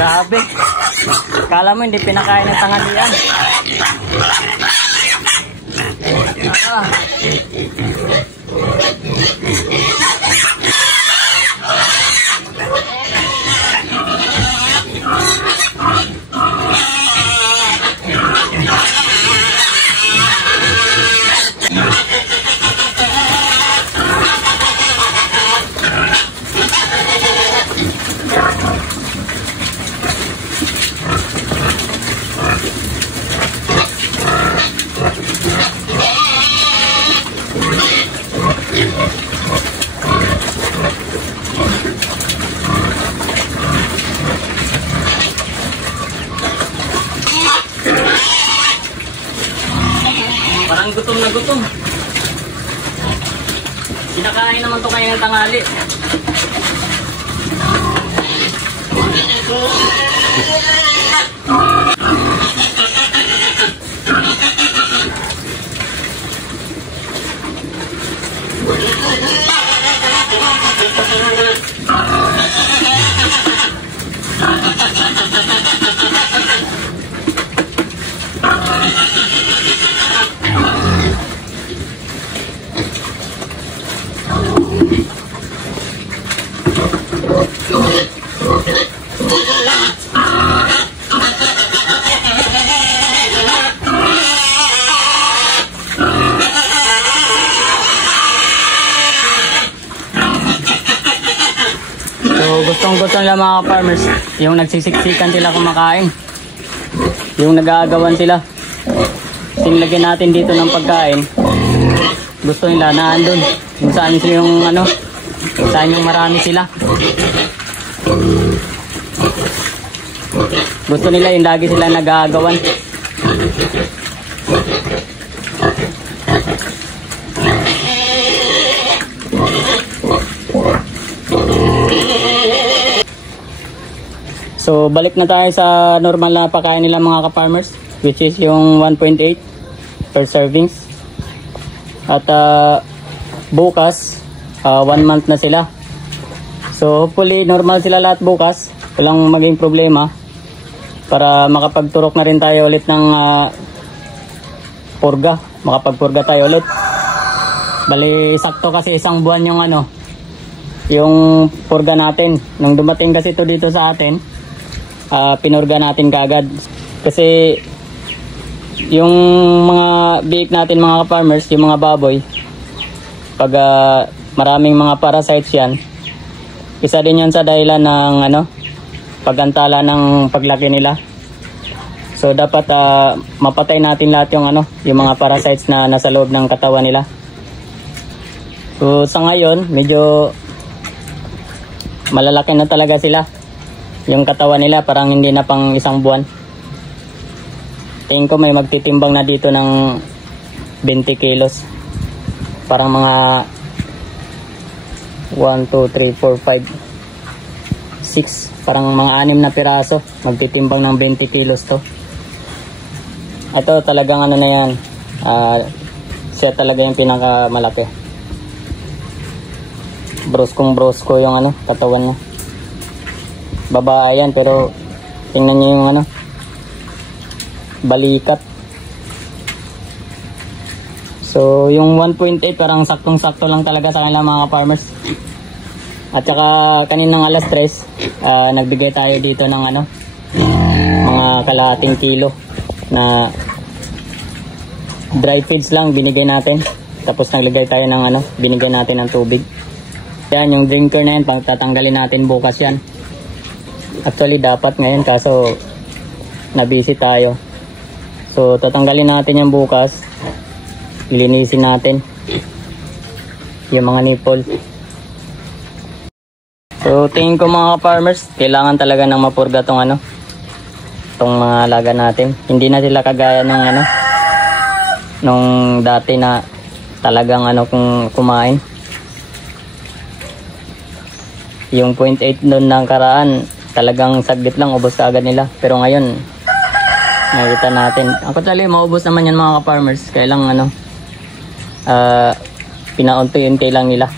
Grabe. Kala mo hindi pinakain ng tanghalian. Ah. Parang gutom na gutom. Kinakain naman to kayo ng tanghali. Gustong-gusto nila mga farmers, yung nagsisiksikan sila kumakain, yung nag-aagawan sila. Tinlagyan natin dito ng pagkain, gusto nila na andun kung saan yung ano, saan yung marami sila. Gusto nila yung lagi sila nag-aagawan. So balik na tayo sa normal na pagkain nila mga ka-farmers, which is yung 1.8 per servings. At bukas 1 month na sila. So hopefully normal sila lahat bukas, walang maging problema, para makapagturok na rin tayo ulit ng purga, makapagpurga tayo ulit. Bali sakto kasi 1 buwan yung ano, yung purga natin. Nung dumating kasi ito dito sa atin, pinurga natin kaagad kasi yung mga biik natin mga ka-farmers, yung mga baboy, pag maraming mga parasites yan, isa din yan sa dahilan ng ano, pagantala ng paglaki nila. So dapat mapatay natin lahat yung ano, yung mga parasites na nasa loob ng katawan nila. So sa ngayon medyo malalaki na talaga sila. Yung katawan nila parang hindi na pang 1 buwan. Tingin ko may magtitimbang na dito ng 20 kilos. Parang mga 1, 2, 3, 4, 5, 6. Parang mga 6 na piraso. Magtitimbang ng 20 kilos to. Ito talagang ano na yan. Siya talaga yung pinakamalaki. Broskong-brosko yung ano, katawan niya. Babae yan, pero tingnan nyo yung ano, balikat. So yung 1.8 parang saktong-sakto lang talaga sa kanila mga farmers. At saka kaninang alas 3 nagbigay tayo dito ng ano, mga kalahating kilo na dry feeds lang binigay natin. Tapos naglagay tayo ng ano, binigay natin ng tubig. Yan yung drinker na yan, tatanggalin natin bukas yan. Actually dapat ngayon kaso nabisi tayo. So tatanggalin natin yung bukas. Lilinisin natin yung mga nipple. So tingin ko mga farmers, kailangan talaga ng mapurga tong ano, tong mga alaga natin. Hindi na sila kagaya ng ano, nung dati na talagang ano kung kumain. Yung 0.8 noon ng karaan, talagang saglit lang ubos kaagad nila. Pero ngayon nakita natin, actually maubos naman yan mga ka-farmers. Kaya lang ano, pinaunti-unti lang nila.